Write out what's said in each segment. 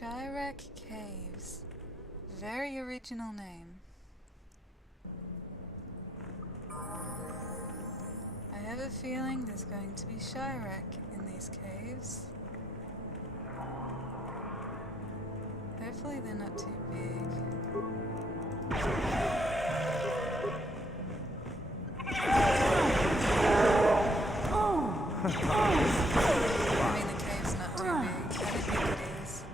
Chirac Caves. Very original name. I have a feeling there's going to be Chirac in these caves. Hopefully they're not too big. I mean, the cave's not too big. I don't think it is.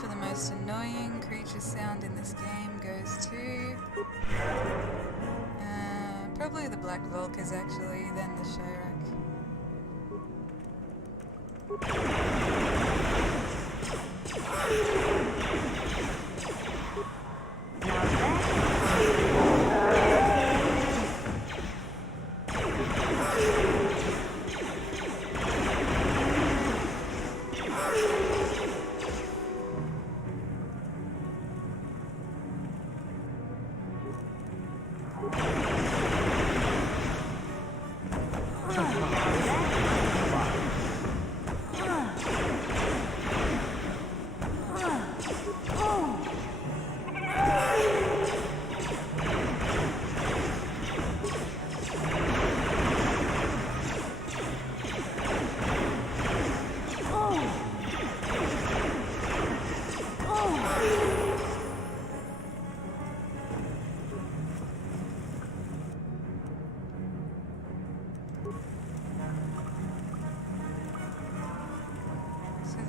For the most annoying creature sound in this game goes to probably the Black Vulkars actually, then the Chirac.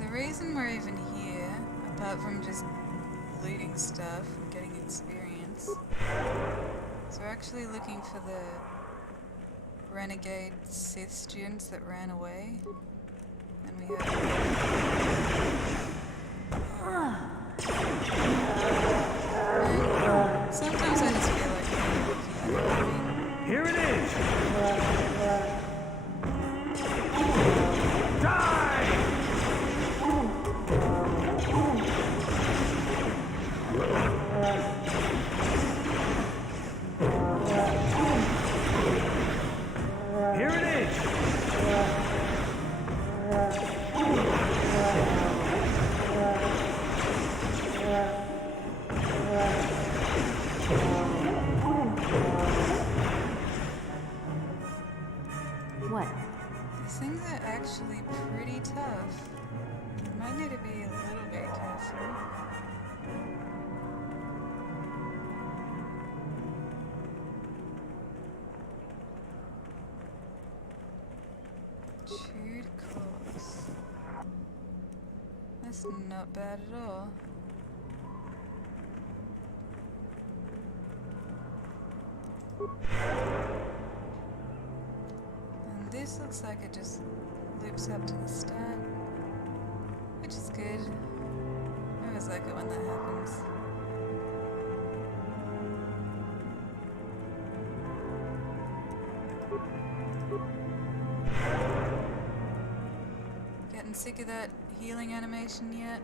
The reason we're even here, apart from just looting stuff and getting experience, is we're actually looking for the renegade Sith students that ran away, and we have... And sometimes I just feel like... Here it is! Die! Here it is! What? These things are actually pretty tough. You might need to be a little bit careful. Chewed corpse. That's not bad at all. And this looks like it just loops up to the start, which is good. I always like it when that happens. Getting sick of that healing animation yet?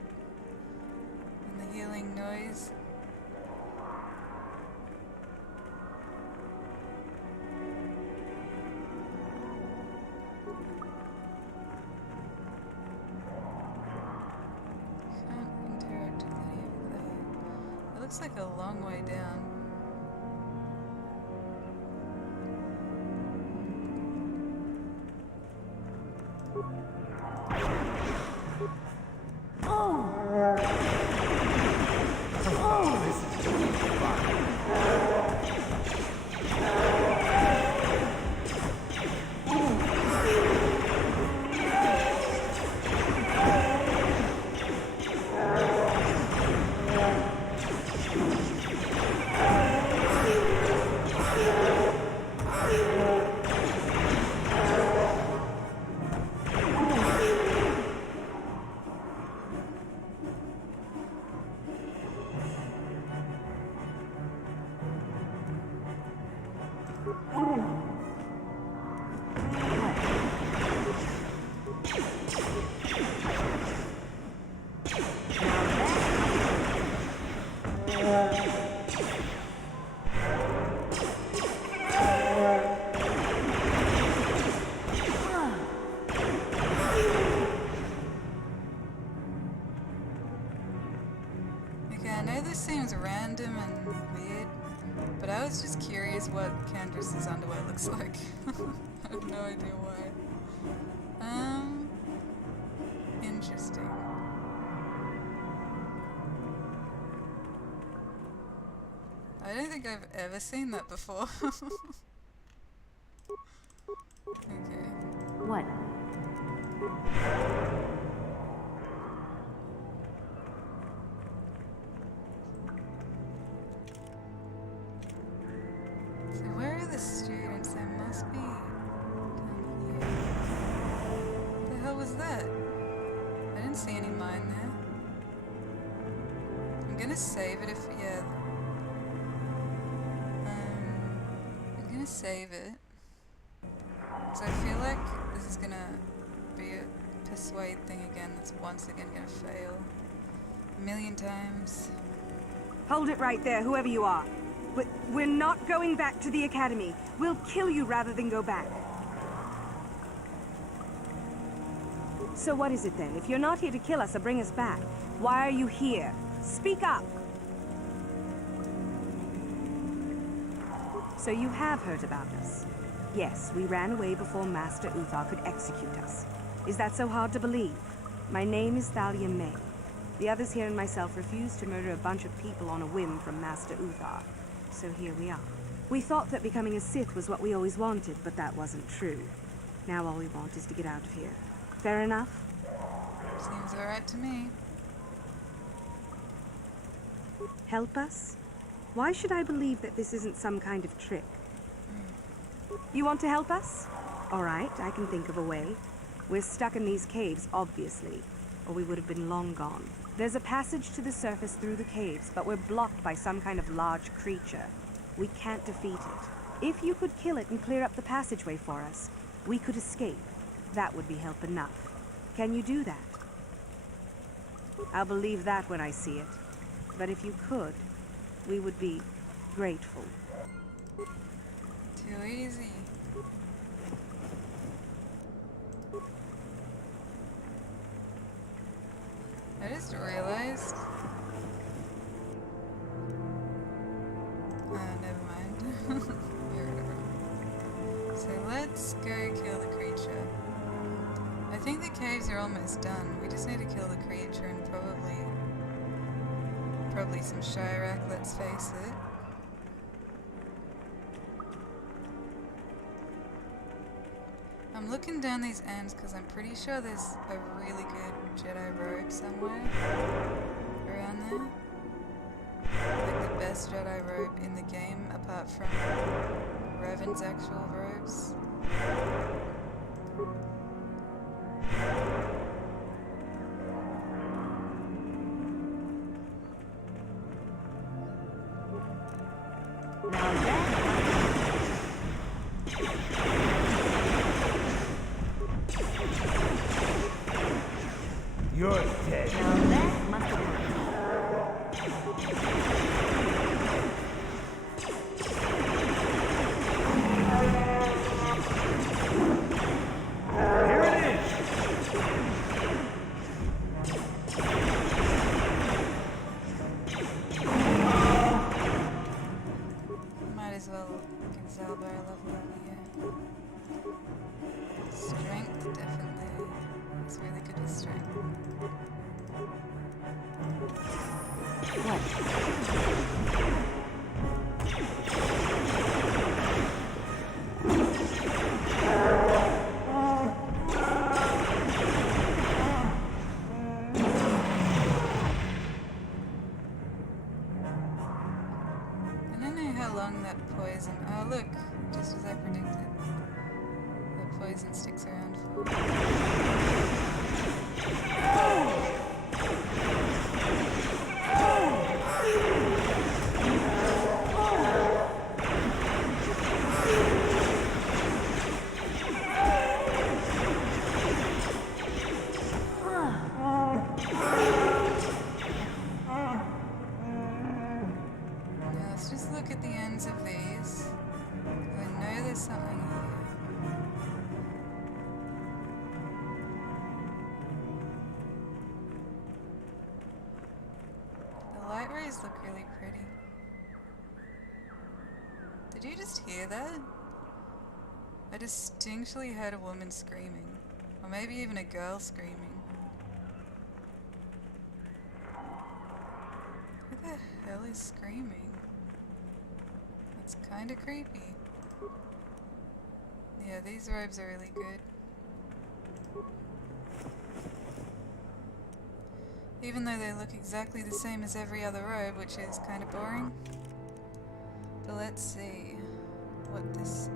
And the healing noise? Can't interact with any of that. It looks like a long way down. this seems random and weird, but I was just curious what Candace's underwear looks like. I have no idea why. Interesting. I don't think I've ever seen that before. Okay. What? So where are the students? There must be down here. What the hell was that? I didn't see any mine there. I'm gonna save it if, yeah. I'm gonna save it. Because I feel like this is gonna be a persuade thing again that's once again gonna fail. A million times. Hold it right there, whoever you are. We're not going back to the academy. We'll kill you rather than go back. So what is it then? If you're not here to kill us or bring us back, why are you here? Speak up! So you have heard about us. Yes, we ran away before Master Uthar could execute us. Is that so hard to believe? My name is Thalia May. The others here and myself refused to murder a bunch of people on a whim from Master Uthar. So here we are. We thought that becoming a Sith was what we always wanted, but that wasn't true. Now all we want is to get out of here. Fair enough? Seems alright to me. Help us? Why should I believe that this isn't some kind of trick? You want to help us? All right, I can think of a way. We're stuck in these caves, obviously, or we would have been long gone. There's a passage to the surface through the caves, but we're blocked by some kind of large creature. We can't defeat it. If you could kill it and clear up the passageway for us, we could escape. That would be help enough. Can you do that? I'll believe that when I see it. But if you could, we would be grateful. Too easy. I just realized. Never mind. Yeah, whatever. So let's go kill the creature. I think the caves are almost done. We just need to kill the creature and probably some Chirac, let's face it. I'm looking down these ends because I'm pretty sure there's a really good Jedi robe somewhere around there. Like the best Jedi robe in the game apart from Revan's actual robes. You're dead. Now that must have worked. Here it is. Might as well give Zalbar a level up here. Strength, definitely. He's really good with strength. I don't know how long that poison... Oh look, just as I predicted. The poison sticks around for. Now let's just look at the ends of these. I know there's something here. just look really pretty. Did you just hear that? I distinctly heard a woman screaming. Or maybe even a girl screaming. Who the hell is screaming? That's kinda creepy. Yeah, these robes are really good. Even though they look exactly the same as every other robe, which is kind of boring. But let's see what this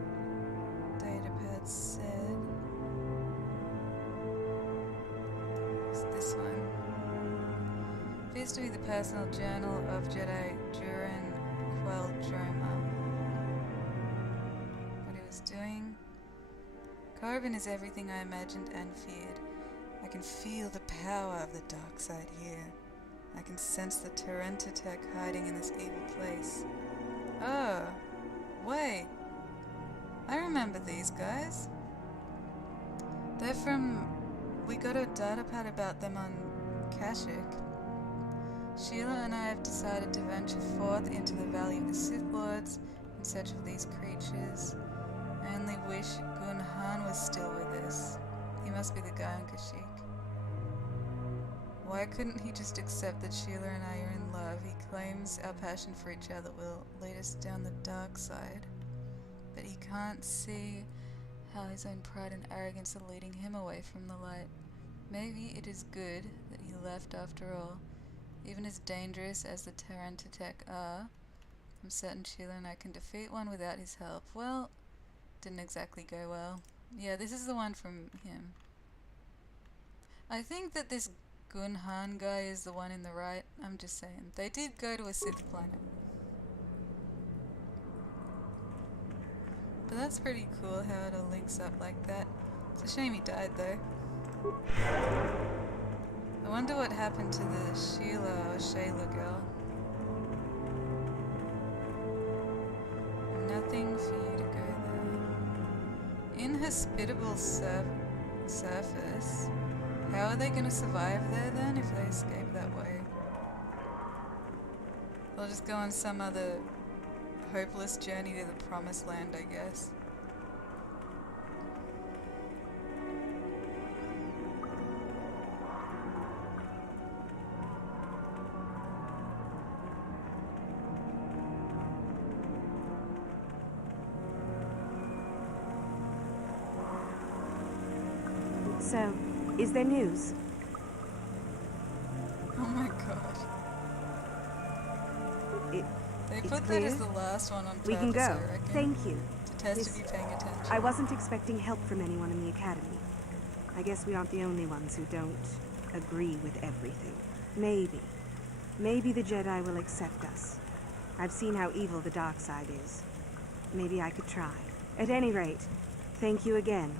datapad said. It's this one. Appears to be the personal journal of Jedi Duran Queldroma. What he was doing. Carbon is everything I imagined and feared. I can feel the power of the dark side here. I can sense the Terentitech hiding in this evil place. Oh, wait. I remember these guys. They're from... We got a datapad about them on Kashyyyk. Sheila and I have decided to venture forth into the Valley of the Sith Lords in search of these creatures. I only wish Gun Han was still with us. He must be the guy on Kashyyyk. Why couldn't he just accept that Sheila and I are in love? He claims our passion for each other will lead us down the dark side. But he can't see how his own pride and arrogance are leading him away from the light. Maybe it is good that he left after all. Even as dangerous as the Terentitech are, I'm certain Sheila and I can defeat one without his help. Well, didn't exactly go well. Yeah, this is the one from him. I think that this Gun Han guy is the one in the right. I'm just saying. They did go to a Sith planet. But that's pretty cool how it all links up like that. It's a shame he died though. I wonder what happened to the Sheila or Shayla girl. Nothing for you to go there. Inhospitable surface. How are they going to survive there then if they escape that way? They'll just go on some other hopeless journey to the promised land, I guess. So, is there news? Oh my god. They It's put clear. that as the last one on purpose, We can go. I reckon. Thank you. To test This- if you're paying attention. I wasn't expecting help from anyone in the academy. I guess we aren't the only ones who don't agree with everything. Maybe the Jedi will accept us. I've seen how evil the dark side is. Maybe I could try. At any rate, thank you again.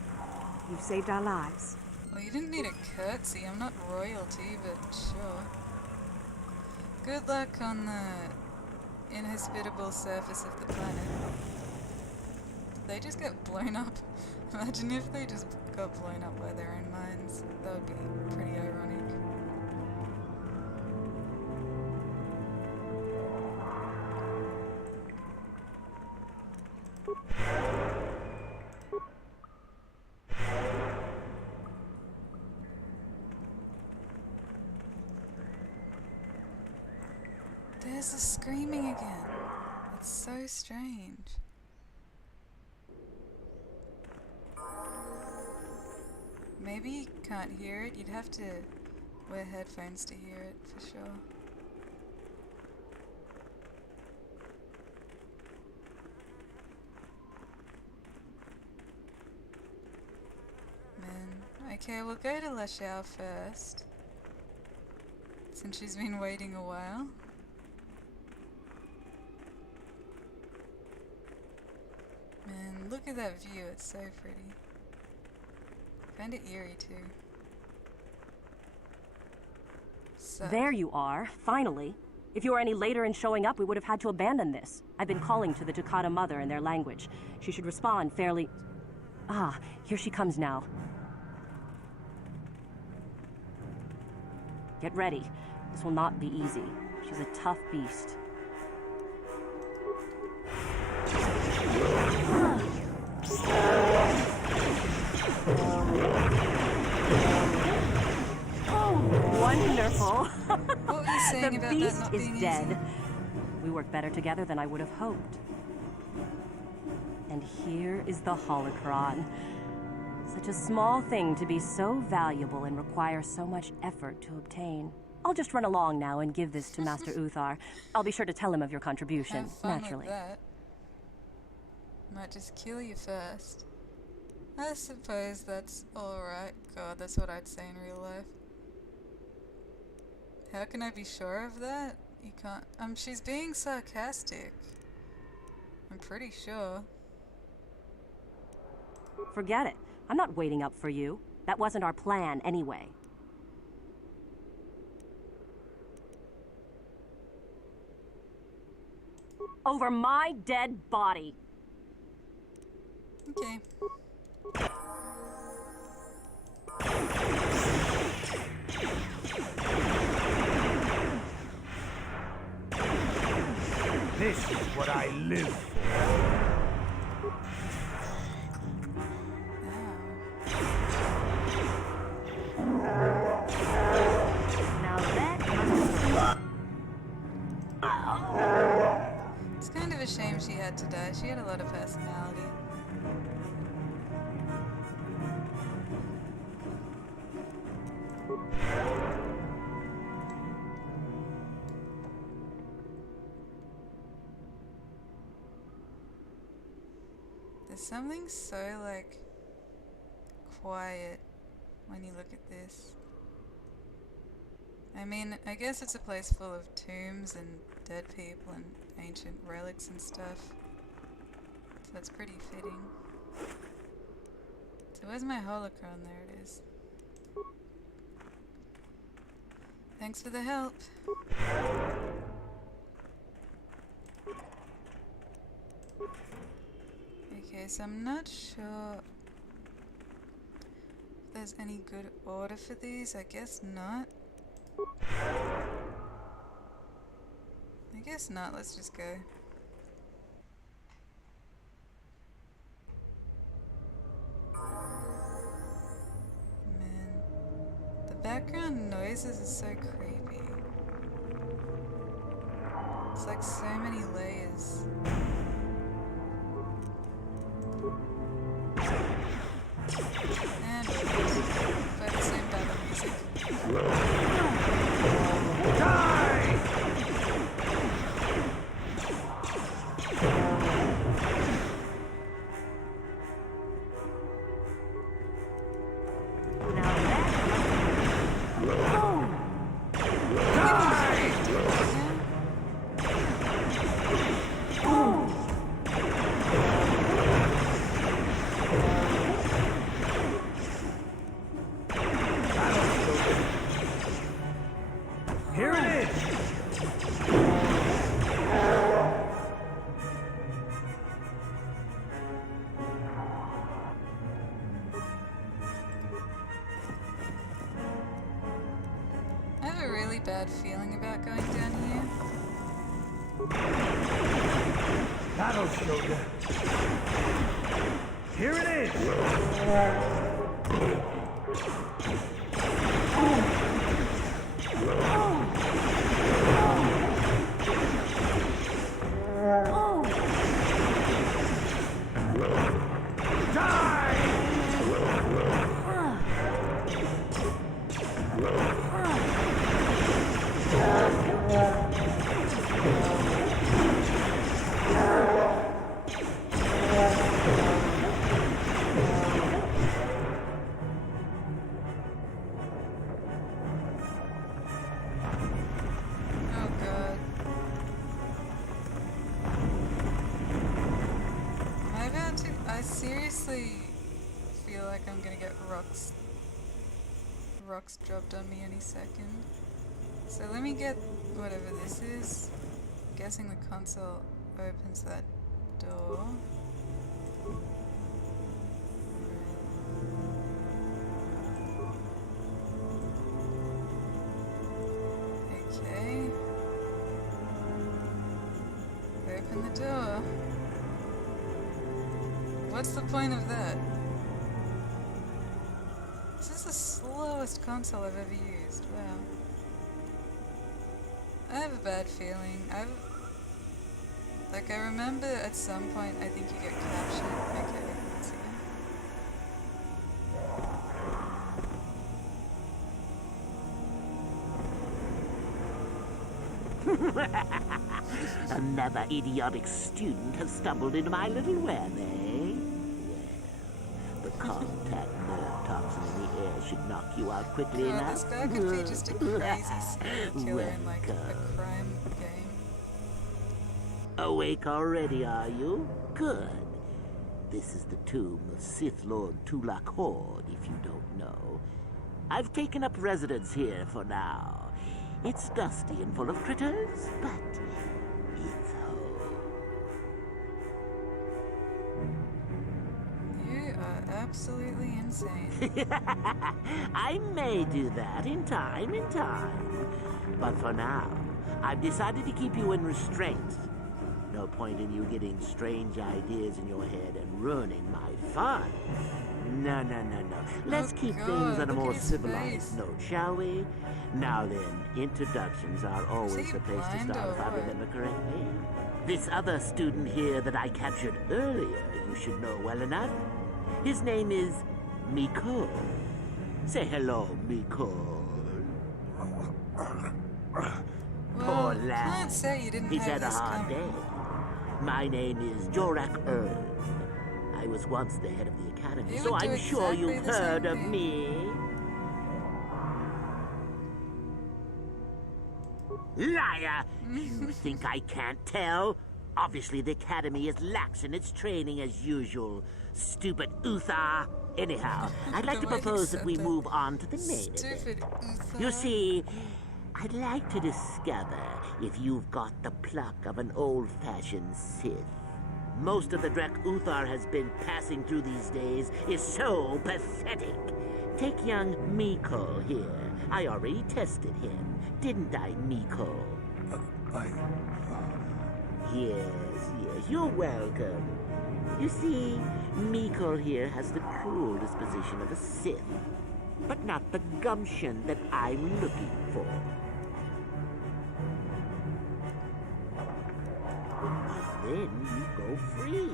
You've saved our lives. Well, you didn't need a curtsy. I'm not royalty, but sure. Good luck on the inhospitable surface of the planet. Did they just get blown up? Imagine if they just got blown up by their own minds. That would be pretty ironic. There's the screaming again. That's so strange. Maybe you can't hear it. You'd have to wear headphones to hear it for sure. Man. Okay, we'll go to Lashao first. Since she's been waiting a while. Man, look at that view, it's so pretty. I find it eerie too. So, There you are, finally. If you were any later in showing up, we would have had to abandon this. I've been calling to the Takata mother in their language. She should respond fairly... Ah, here she comes now. Get ready. This will not be easy. She's a tough beast. Oh, wonderful. What were you saying The about that beast not is being dead. easy? We work better together than I would have hoped. And here is the holocron. Such a small thing to be so valuable and require so much effort to obtain. I'll just run along now and give this to Master Uthar. I'll be sure to tell him of your contribution, Have fun naturally. with that. Might just kill you first. I suppose that's alright. God, that's what I'd say in real life. How can I be sure of that? You can't. She's being sarcastic. I'm pretty sure. Forget it. I'm not waiting up for you. That wasn't our plan anyway. Over my dead body. Okay. This is what I live for. Now that It's kind of a shame she had to die. She had a lot of personality. There's something so, like, quiet when you look at this. I mean, I guess it's a place full of tombs and dead people and ancient relics and stuff. So that's pretty fitting. So where's my holocron? There it is. Thanks for the help. Okay, so I'm not sure if there's any good order for these. I guess not. I guess not. Let's just go. Man, the background noises are so creepy. It's like so many layers. And by the same battle music. Here it is! I have a really bad feeling about going down here. That'll show you. Here it is! Oh god. Am I about to? I seriously feel like I'm gonna get rocks dropped on me any second. So let me get whatever this is. I'm guessing the console opens that door. Okay. What's the point of that? This is the slowest console I've ever used. Wow. I have a bad feeling. Like, I remember at some point, I think you get captured. Okay, once again. Another idiotic student has stumbled into my little web, eh? Well, the contact nerve toxin in the air should knock you out quickly God, enough. this guy could be just a crazy serial killer in, like, a crime game. Awake already, are you? Good. This is the tomb of Sith Lord Tulak Horde, if you don't know. I've taken up residence here for now. It's dusty and full of critters, but it's home. You are absolutely insane. I may do that in time. But for now, I've decided to keep you in restraint. No point in you getting strange ideas in your head and ruining my fun. No. Let's keep things on a more civilized note, shall we? Now then, introductions are always the place to start, if I remember correctly. This other student here that I captured earlier, you should know well enough. His name is Miko. Say hello, Miko. Poor lad. Can't say you didn't He's have had a this hard coming. day. My name is Jorak Erd. I was once the head of the academy, You so would do I'm sure exactly you've the same heard of thing. me. Liar! You think I can't tell? Obviously, the academy is lax in its training as usual. Stupid Uther. Anyhow, I'd like The to way he propose that said we that. move on to the main event. Stupid Uther. You see, I'd like to discover if you've got the pluck of an old-fashioned Sith. Most of the Drek Uthar has been passing through these days is so pathetic. Take young Miko here. I already tested him, didn't I, Miko? Yes, you're welcome. You see, Miko here has the cruel disposition of a Sith, but not the gumption that I'm looking for. Then you go free.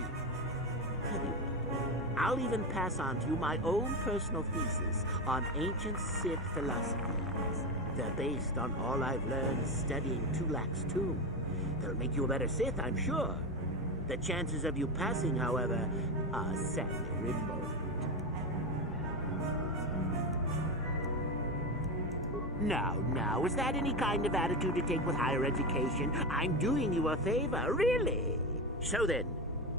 Tell you what, I'll even pass on to you my own personal thesis on ancient Sith philosophies. They're based on all I've learned studying Tulak's tomb. They'll make you a better Sith, I'm sure. The chances of you passing, however, are sadly remote. Now, is that any kind of attitude to take with higher education? I'm doing you a favor, really. So then,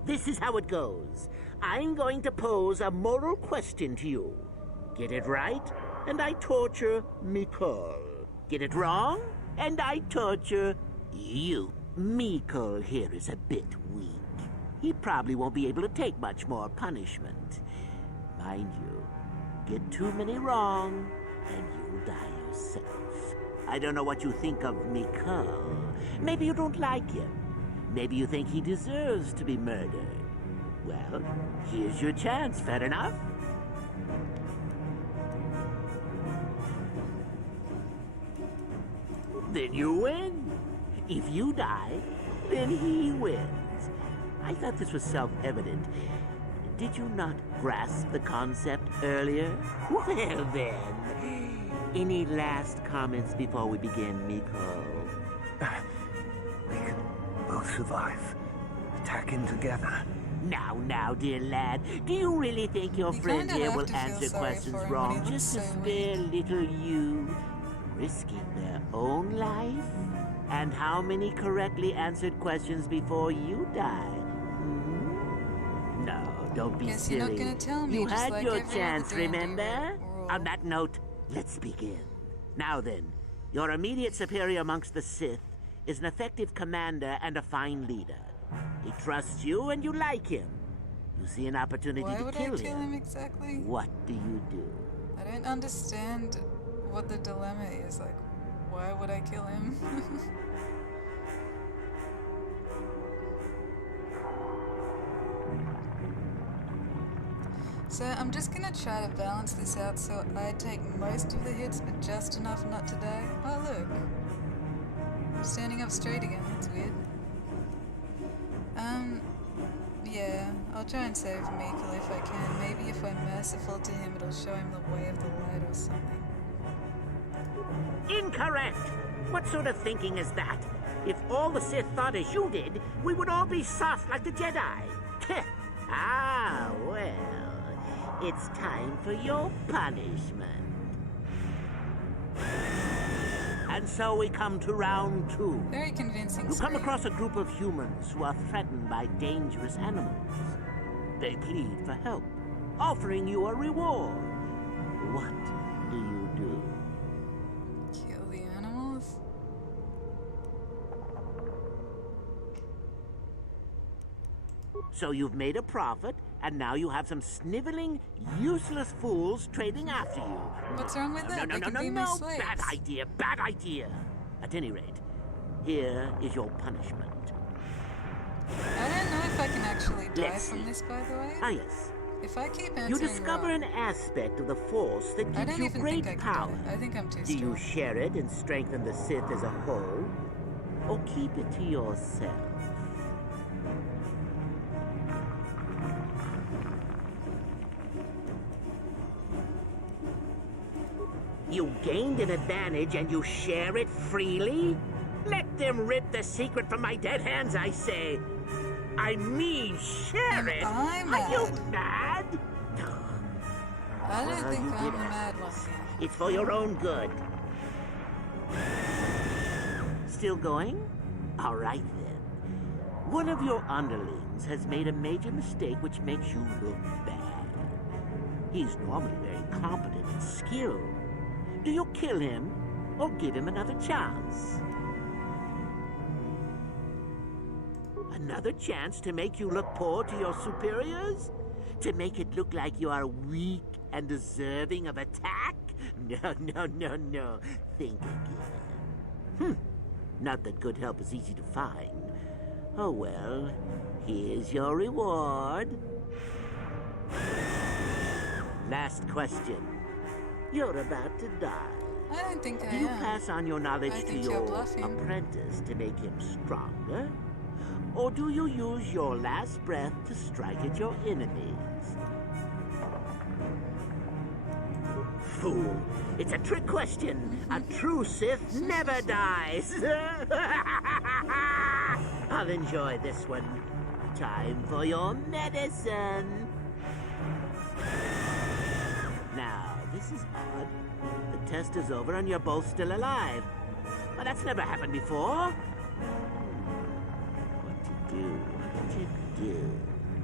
this is how it goes. I'm going to pose a moral question to you. Get it right, and I torture Mikol. Get it wrong, and I torture you. Mikol here is a bit weak. He probably won't be able to take much more punishment. Mind you, get too many wrong, and you'll die yourself. I don't know what you think of Mikol. Maybe you don't like him. Maybe you think he deserves to be murdered. Well, here's your chance, fair enough? Then you win. If you die, then he wins. I thought this was self-evident. Did you not grasp the concept earlier? Well then, any last comments before we begin, Miko? We can both survive. Attacking together. Now, dear lad, do you really think your You friend kinda here have will to feel answer sorry questions for him wrong when he just to looks so spare little you, risking their own life? And how many correctly answered questions before you die? Hmm? No, don't be Guess silly. you're not gonna tell me, You just had like your every chance, other D&D remember? rule. On that note, let's begin. Now then, your immediate superior amongst the Sith is an effective commander and a fine leader. He trusts you and you like him. You see an opportunity Why to would I kill kill him exactly? What do you do? I don't understand what the dilemma is. Like, why would I kill him? So I'm just gonna try to balance this out so I take most of the hits, but just enough not to die. Oh look, I'm standing up straight again. That's weird. Yeah, I'll try and save Mikkel if I can. Maybe if I'm merciful to him, it'll show him the way of the light or something. Incorrect! What sort of thinking is that? If all the Sith thought as you did, we would all be soft like the Jedi. Ah, well, it's time for your punishment. And so we come to round 2. Very convincing. You come scream. across a group of humans who are threatened by dangerous animals. They plead for help, offering you a reward. What do you do? Kill the animals? So you've made a profit, and now you have some sniveling, useless fools trading after you. What's wrong with that? No, They no, could no, be no, my no. slaves. Bad idea, bad idea. At any rate, here is your punishment. I don't know if I can actually die Let's from see. this, by the way. Ah, yes. If I keep answering You discover wrong, an aspect of the Force that I gives don't you even great think I can power. die. I think I'm too Do you strong. share it and strengthen the Sith as a whole? Or keep it to yourself? You gained an advantage and you share it freely? Let them rip the secret from my dead hands, I say. I mean, share it. I'm Are you mad. mad? I don't Well, think you I'm did the ask mad for one this. here. It's for your own good. Still going? All right then. One of your underlings has made a major mistake which makes you look bad. He's normally very competent and skilled. Do you kill him or give him another chance? Another chance to make you look poor to your superiors? To make it look like you are weak and deserving of attack? No, no, no, no. Think again. Not that good help is easy to find. Oh well, here's your reward. Last question. You're about to die. I don't think I Do you am. pass on your knowledge I to think you're your bluffing. apprentice to make him stronger? Or do you use your last breath to strike at your enemies? Fool! It's a trick question. A true Sith never dies. I'll enjoy this one. Time for your medicine. Now, this is odd. The test is over and you're both still alive. Well, that's never happened before. What to do?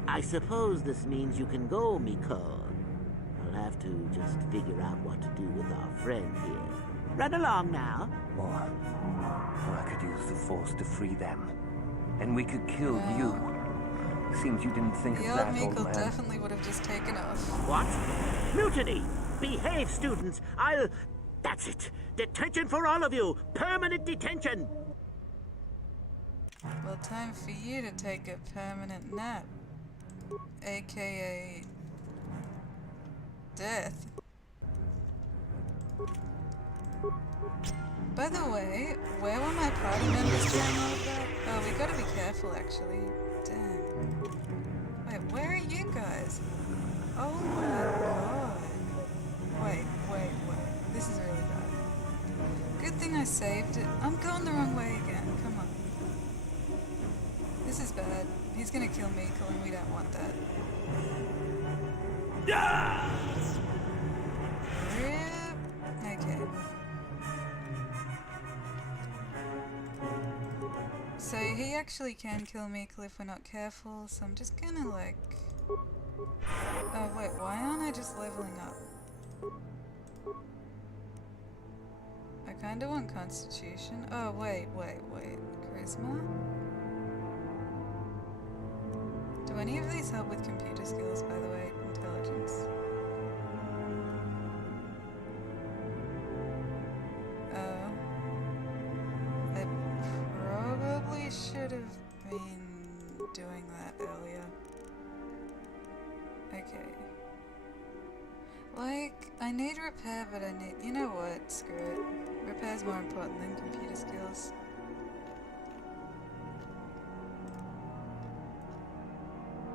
I suppose this means you can go, Miko. We'll have to just figure out what to do with our friend here. Run along now. Or I could use the Force to free them. And we could kill you. Seems you didn't think The of old that, old Mikkel man. definitely would have just taken off. What? Mutiny! Behave, students! That's it! Detention for all of you! Permanent detention! Well, time for you to take a permanent nap. AKA... death. By the way, where were my party members during all of that? Oh, we gotta be careful, actually. Damn. Wait, where are you guys? Oh my god. Wait. This is really bad. Good thing I saved it. I'm going the wrong way again. Come on. This is bad. He's gonna kill Mikkel and we don't want that. Rip. Okay. So he actually can kill Mikkel if we're not careful, so I'm just gonna like... Oh wait, why aren't I just leveling up? I kinda want Constitution. Oh wait. Charisma? Do any of these help with computer skills, by the way? Intelligence. Oh. I probably should have been doing that earlier. Okay. need repair, but I need... You know what? Screw it. Repair's more important than computer skills.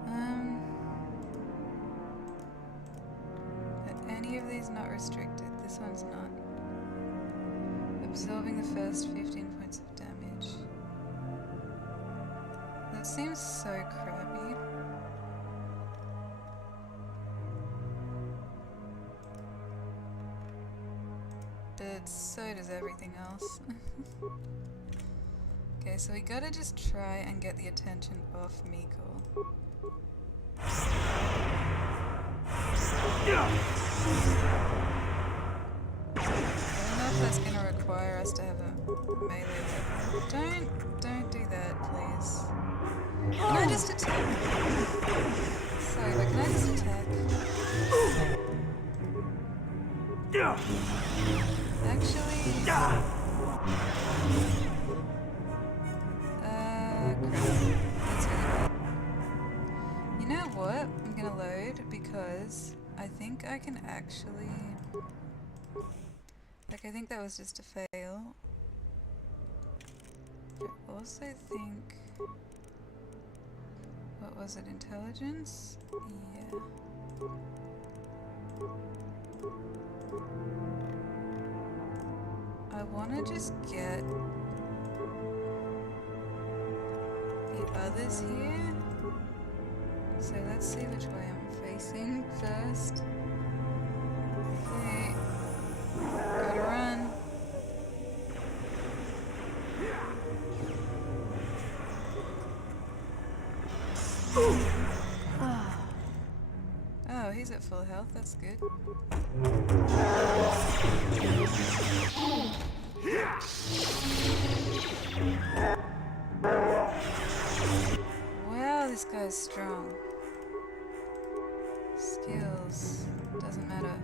Are any of these not restricted? This one's not. Absorbing the first 15 points of damage. That seems so crappy. But so does everything else. Okay, so we gotta just try and get the attention off Miko. I don't know if that's gonna require us to have a melee weapon. Don't do that, please. Can I just attack? Sorry, but can I just attack? Actually... crap. That's really bad. You know what? I'm gonna load because I think I can actually... Like, I think that was just a fail. I also think... What was it? Intelligence? Yeah. I wanna just get the others here. So let's see which way I'm facing first. Okay. Gotta run. Oh, he's at full health, that's good. Wow, this guy's strong. Skills, doesn't matter.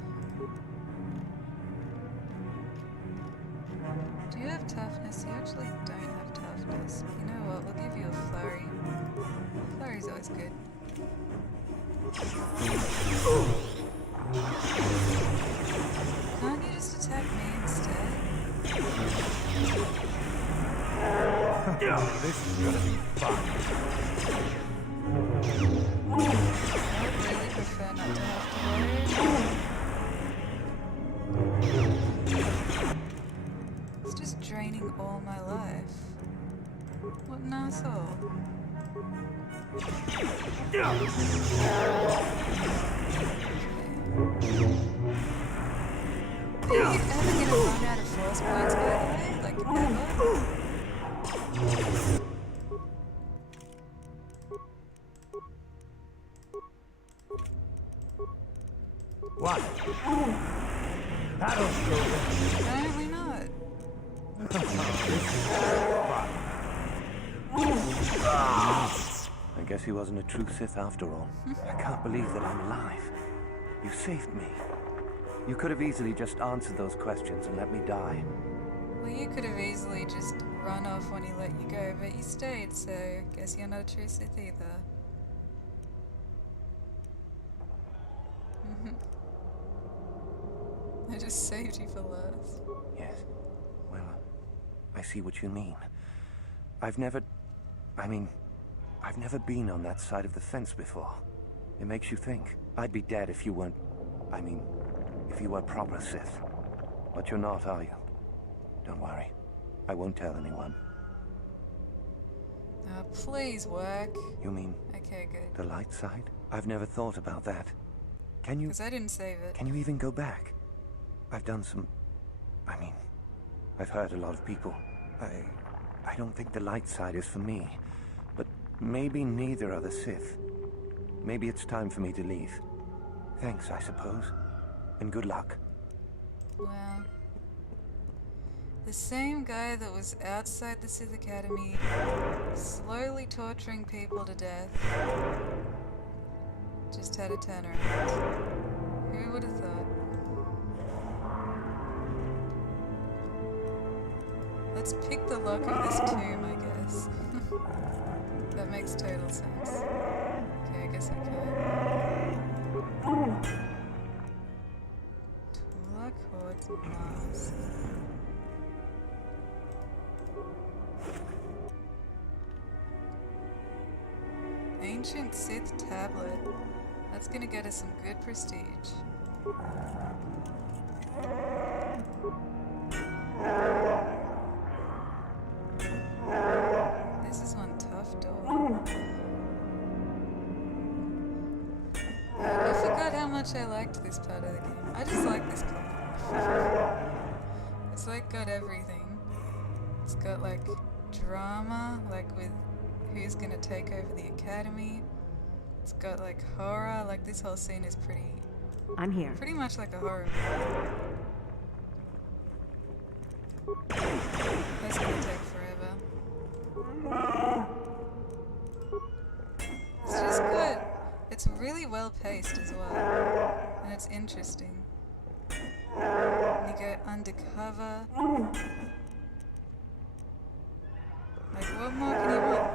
Do you have toughness? You actually don't have toughness. You know what, we'll give you a flurry. Flurry's always good. Can't you just attack me instead? This is gonna be fun. I would really prefer not to have to worry. It's just draining all my life. What an asshole. Are you ever gonna run out of force points, by the way? Like, ever? What? That'll go. Apparently not. I guess he wasn't a true Sith after all. I can't believe that I'm alive. You saved me. You could have easily just answered those questions and let me die. Well, you could have easily just run off when he let you go, but you stayed, so guess you're not a true Sith either. I just saved you for last. Yes. Well, I see what you mean. I've never been on that side of the fence before. It makes you think. I'd be dead if you weren't... if you were proper Sith. But you're not, are you? Don't worry. I won't tell anyone. Please work. You mean Okay, good. the light side? I've never thought about that. Can you... Because I didn't save it. Can you even go back? I've done some... I've hurt a lot of people. I don't think the light side is for me. But maybe neither are the Sith. Maybe it's time for me to leave. Thanks, I suppose. And good luck. Well, the same guy that was outside the Sith Academy, slowly torturing people to death, just had a turnaround. Who would have thought? Let's pick the lock of this tomb, I guess. That makes total sense. Okay, I guess I can. Quartz mask. Ancient Sith tablet. That's gonna get us some good prestige. This is one tough door. I forgot how much I liked this part of the game. I just like this part. It's like got everything. It's got like drama, like with who's gonna take over the academy. It's got like horror, like this whole scene is I'm here. pretty much like a horror movie. That's gonna take forever. It's just good. It's really well paced as well. And it's interesting. And you go undercover. Like, what more can you want?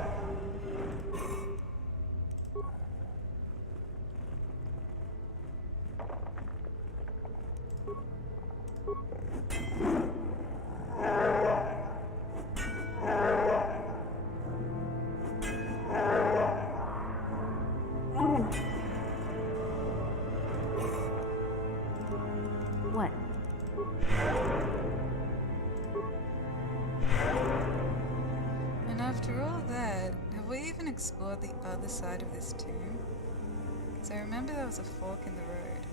What? And after all that, have we even explored the other side of this tomb? So I remember there was a fork in the road.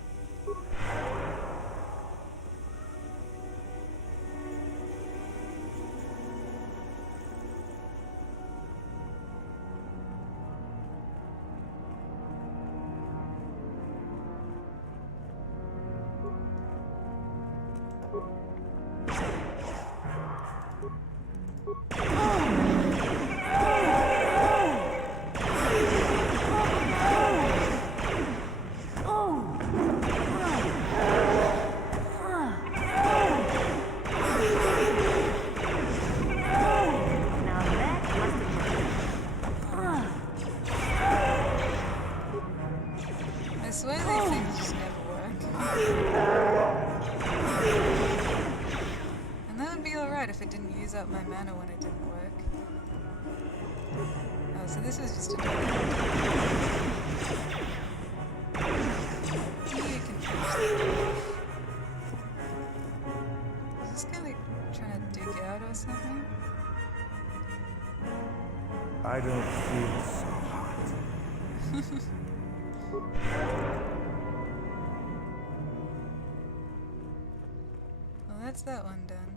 I swear these things just never work. And that would be alright if it didn't use up my mana when it didn't work. Oh, so this was just a You can finish that off. Is this guy like trying to dig out or something? I don't feel so hot. Well, that's that one done.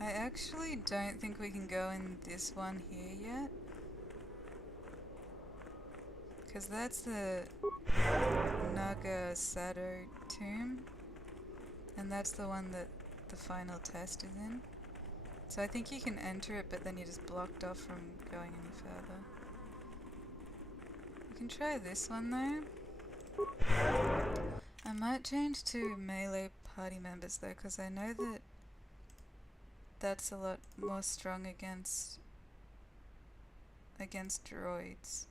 I actually don't think we can go in this one here yet. Because that's the Naga Sado tomb. And that's the one that the final test is in. So I think you can enter it, but then you're just blocked off from going any further. You can try this one though. I might change to melee party members though, because I know that that's a lot more strong against droids.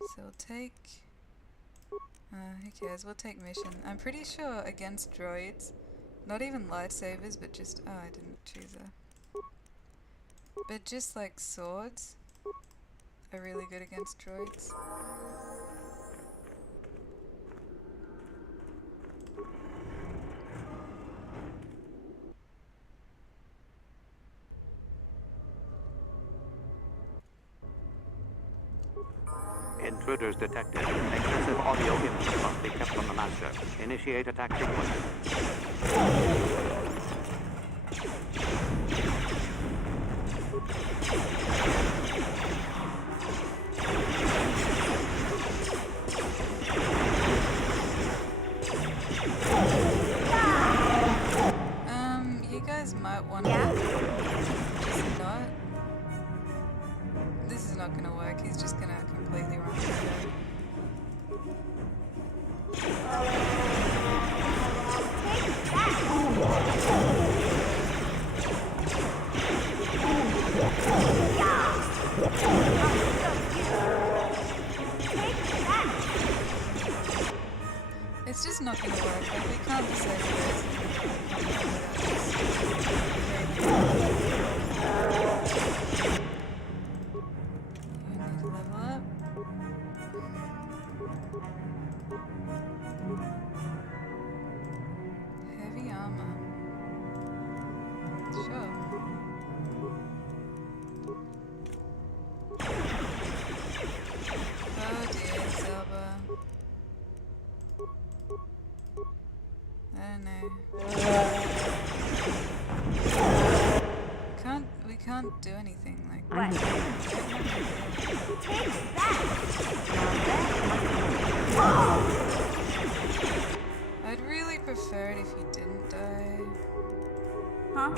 So we'll take... who cares? We'll take mission. I'm pretty sure against droids, not even lightsabers, but just... Oh, I didn't choose a... But just like swords are really good against droids. Intruders detected. Excessive audio input must be kept from the master. Initiate attack sequence. You guys might want to just not. This is not gonna work. He's just gonna completely run through it. It's just not gonna work. Like, we can't save this. You need to level up. Heavy armor. Sure. Oh dear, Zelba. I don't know. We can't do anything like that. I'd really prefer it if you didn't die. Huh?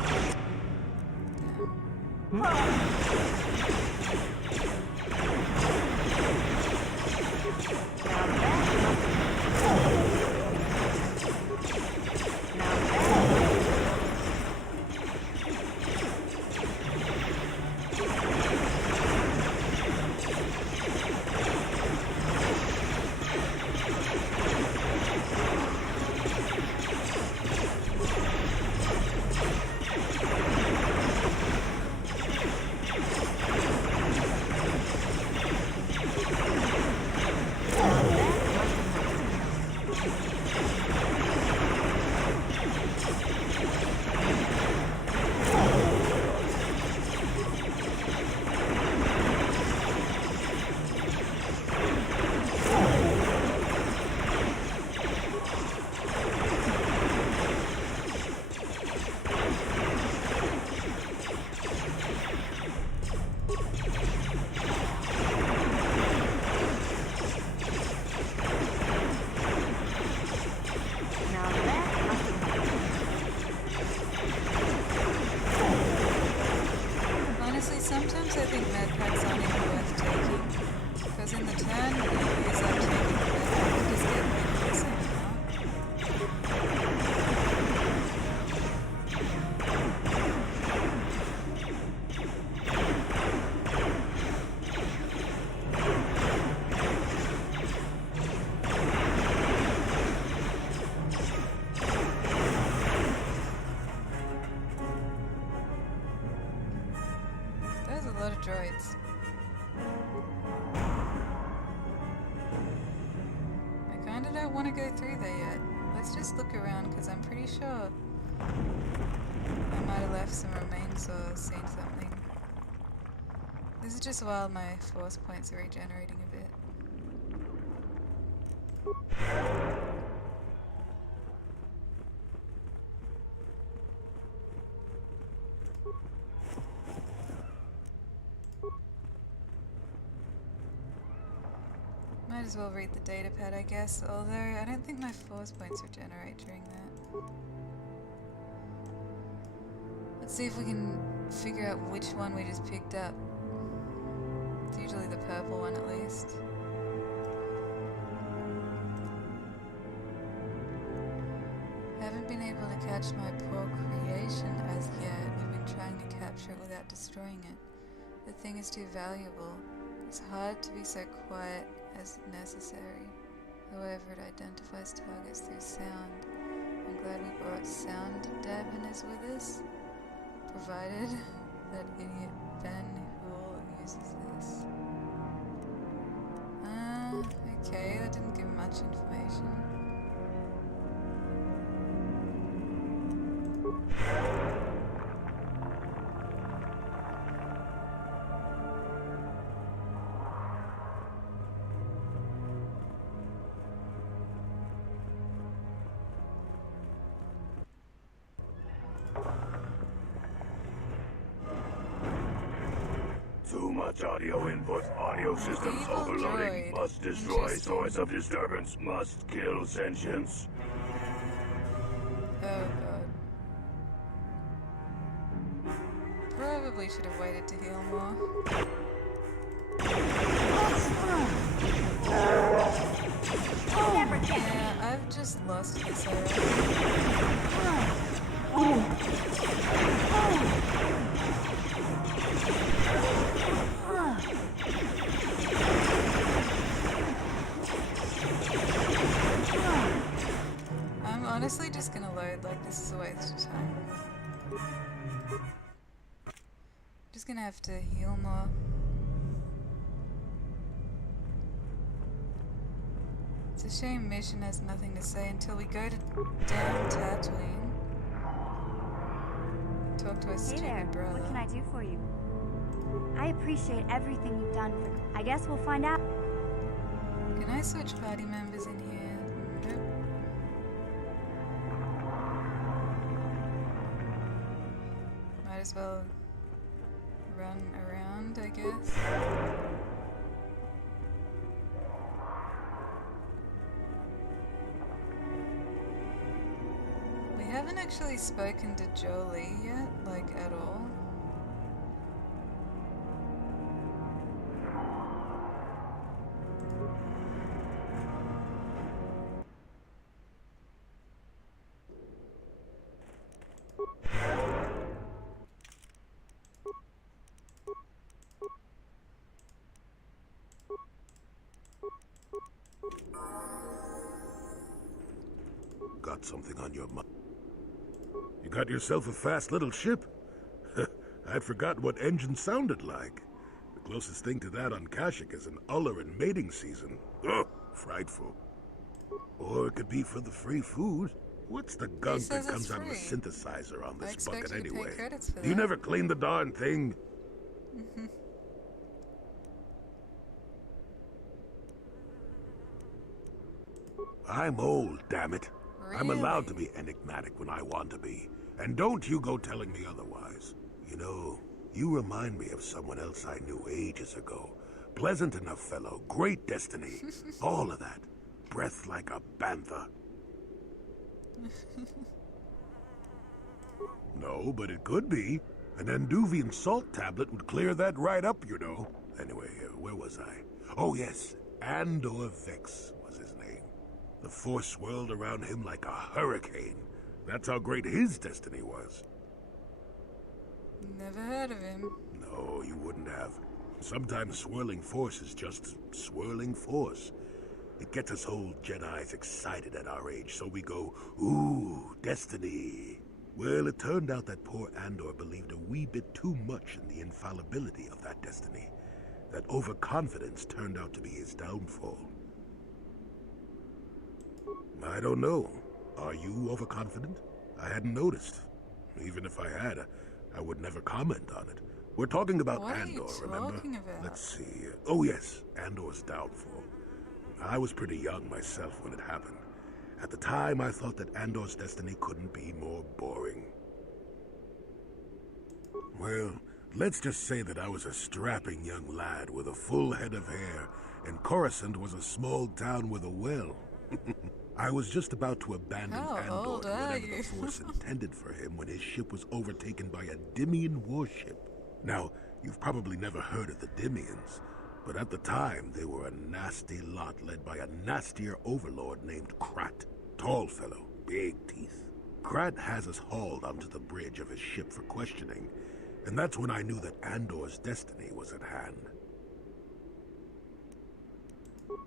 Honestly, sometimes I think medpacks aren't even worth taking. Because in the turn, you use up taking the medpack to just get rid of the same amount. There's a lot of droids. I kinda don't want to go through there yet. Let's just look around because I'm pretty sure I might have left some remains or seen something. This is just while my force points are regenerating a bit. Might as well read the data pad, I guess, although I don't think my force points regenerate during that. Let's see if we can figure out which one we just picked up. It's usually the purple one at least. Haven't been able to catch my poor creation as yet. We've been trying to capture it without destroying it. The thing is too valuable. It's hard to be so quiet as necessary. However, it identifies targets through sound. I'm glad we brought sound dampeners with us, provided that idiot Ben Hool uses this. Okay, that didn't give much information. Too much audio input. Audio systems Evil overloading. droid. Must destroy Interesting. source of disturbance. Must kill sentience. Oh god. Probably should have waited to heal more. Yeah, I've just lost this already. honestly just gonna load, like this is a waste of time. Just gonna have to heal more. It's a shame Mission has nothing to say until we go to damn Tatooine. Talk to his Hey stupid there, brother. what can I do for you? I appreciate everything you've done for... I guess we'll find out. Can I switch party members in here? Nope. Might as well run around, I guess. We haven't actually spoken to Jolee yet, like at all. Got something on your mind? You got yourself a fast little ship? I'd forgotten what engine sounded like. The closest thing to that on Kashyyyk is an uller in mating season. Oh, frightful. Or it could be for the free food. What's the gunk that says it's comes out of the free. synthesizer on I this expect bucket you to pay anyway? credits for You that. never clean the darn thing. I'm old, damn it. I'm allowed to be enigmatic when I want to be. And don't you go telling me otherwise. You know, you remind me of someone else I knew ages ago. Pleasant enough fellow, great destiny. All of that. Breath like a bantha. No, but it could be. An Anduvian salt tablet would clear that right up, you know. Anyway, where was I? Oh yes, Andor Vex was his name. The force swirled around him like a hurricane. That's how great his destiny was. Never heard of him. No, you wouldn't have. Sometimes swirling force is just swirling force. It gets us old Jedis excited at our age, so we go, ooh, destiny. Well, it turned out that poor Andor believed a wee bit too much in the infallibility of that destiny. That overconfidence turned out to be his downfall. I don't know. Are you overconfident? I hadn't noticed. Even if I had, I would never comment on it. We're talking about What are Andor, you remember? talking about? Let's see. Oh yes, Andor's downfall. I was pretty young myself when it happened. At the time, I thought that Andor's destiny couldn't be more boring. Well, let's just say that I was a strapping young lad with a full head of hair, and Coruscant was a small town with a well. I was just about to abandon How Andor old to are whatever you? the Force intended for him when his ship was overtaken by a Dimian warship. Now, you've probably never heard of the Dimians, but at the time they were a nasty lot led by a nastier overlord named Krat. Tall fellow, big teeth. Krat has us hauled onto the bridge of his ship for questioning, and that's when I knew that Andor's destiny was at hand.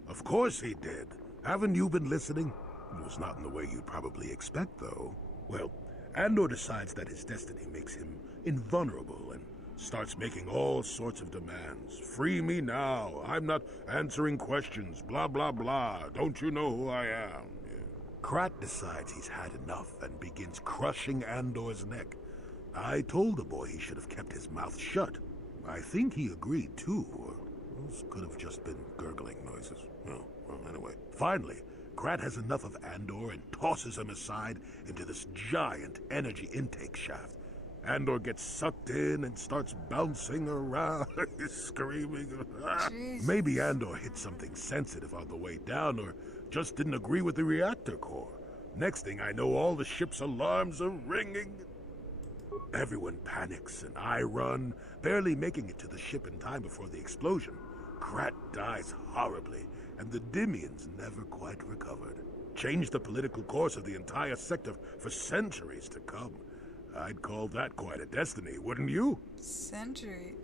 Of course he did. Haven't you been listening? It was not in the way you'd probably expect, though. Well, Andor decides that his destiny makes him invulnerable and starts making all sorts of demands. Free me now. I'm not answering questions. Blah, blah, blah. Don't you know who I am? Krat decides he's had enough and begins crushing Andor's neck. I told the boy he should have kept his mouth shut. I think he agreed, too, or those could have just been gurgling noises. Oh, well, anyway. Finally, Krat has enough of Andor and tosses him aside into this giant energy intake shaft. Andor gets sucked in and starts bouncing around, screaming. Jeez. Maybe Andor hit something sensitive on the way down, or just didn't agree with the reactor core. Next thing I know, all the ship's alarms are ringing. Everyone panics, and I run, barely making it to the ship in time before the explosion. Krat dies horribly, and the Dimians never quite recovered. Changed the political course of the entire sector for centuries to come. I'd call that quite a destiny, wouldn't you? Century?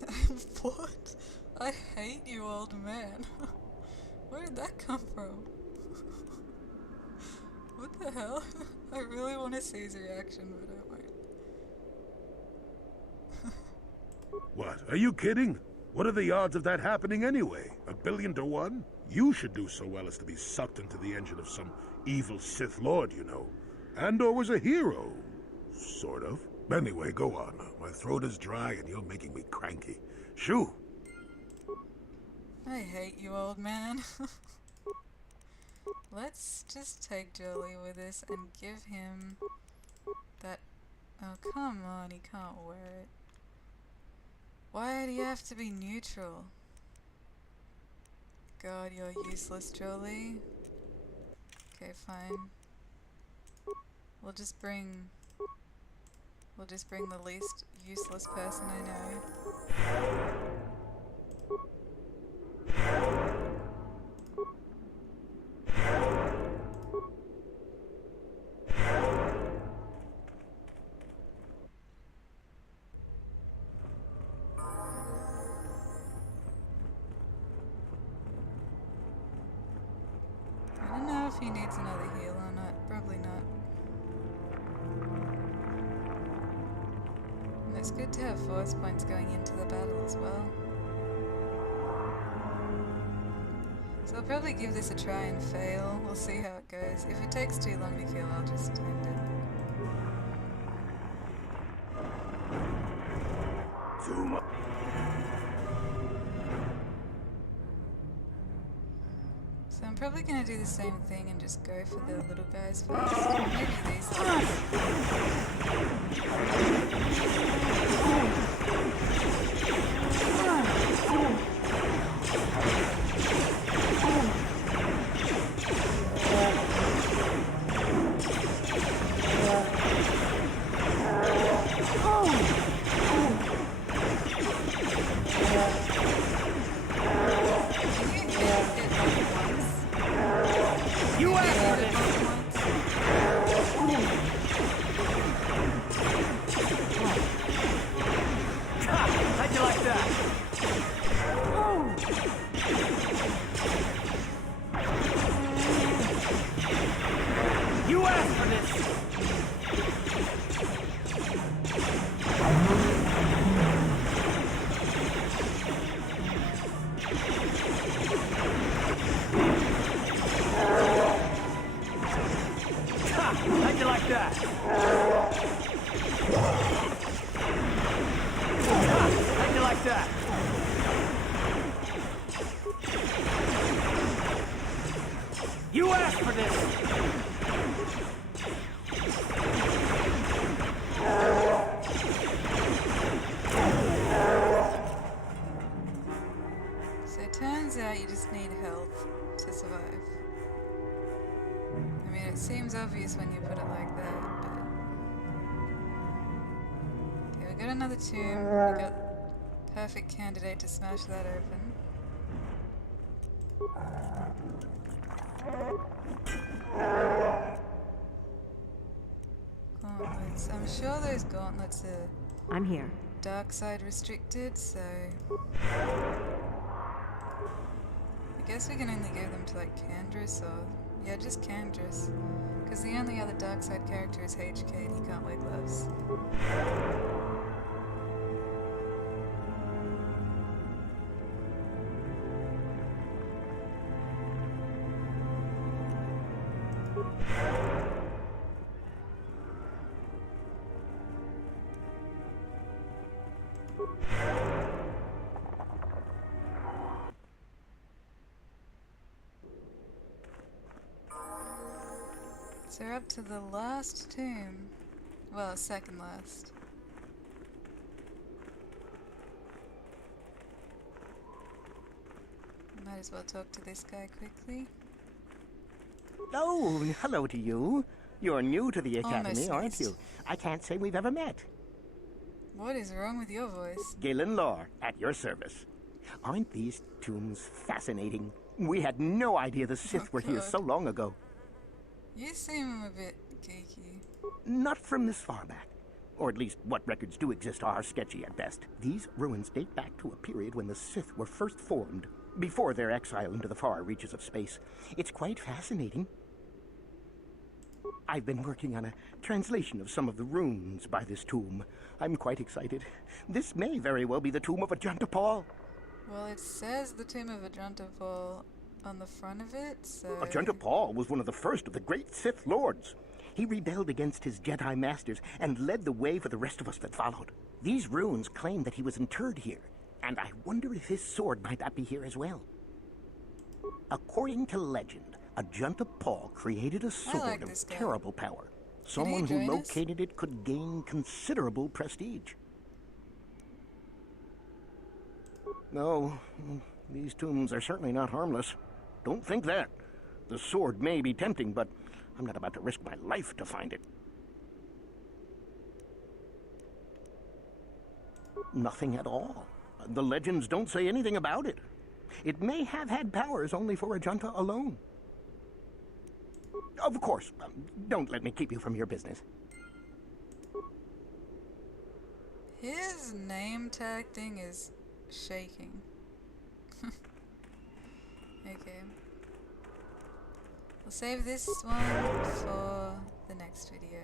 What? I hate you, old man. Where did that come from? What the hell? I really want to see his reaction, but I won't. What? Are you kidding? What are the odds of that happening anyway? 1,000,000,000 to 1? You should do so well as to be sucked into the engine of some evil Sith Lord, you know. Andor was a hero. Sort of. Anyway, go on. My throat is dry and you're making me cranky. Shoo! I hate you, old man. Let's just take Jolee with us and give him that... Oh, come on, he can't wear it. Why do you have to be neutral? God, you're useless, Jolee. Okay, fine. We'll just bring the least useless person I know. I don't know if he needs another heal or not. Probably not. And it's good to have force points going into the battle as well. So I'll probably give this a try and fail. We'll see how it goes. If it takes too long to kill, I'll just end it. So I'm probably going to do the same thing and just go for the little guys first. Maybe these guys. Turns out you just need health to survive. I mean, it seems obvious when you put it like that, but... Okay, we got another tomb. We got perfect candidate to smash that open. Gauntlets. I'm sure those gauntlets are... I'm here. Dark side restricted, so... I guess we can only give them to like Candrass or... Yeah, just Candrass. Because the only other dark side character is HK and he can't wear gloves. So we're up to the last tomb. Well, second last. Might as well talk to this guy quickly. Oh, hello to you. You're new to the Academy, Almost aren't missed. you? I can't say we've ever met. What is wrong with your voice? Galen Lore, at your service. Aren't these tombs fascinating? We had no idea the Sith were here God. so long ago. You seem a bit geeky. Not from this far back. Or at least what records do exist are sketchy at best. These ruins date back to a period when the Sith were first formed, before their exile into the far reaches of space. It's quite fascinating. I've been working on a translation of some of the runes by this tomb. I'm quite excited. This may very well be the tomb of Ajanta Paul. Well, it says the tomb of Ajanta Paul on the front of it, so... Ajanta Paul was one of the first of the great Sith Lords. He rebelled against his Jedi masters and led the way for the rest of us that followed. These runes claim that he was interred here, and I wonder if his sword might not be here as well. According to legend, Ajanta Paul created a sword of terrible power. Someone who located it could gain considerable prestige. No, these tombs are certainly not harmless. Don't think that. The sword may be tempting, but I'm not about to risk my life to find it. Nothing at all. The legends don't say anything about it. It may have had powers only for Ajanta alone. Of course, don't let me keep you from your business. His name tag thing is shaking. Okay. We'll save this one for the next video.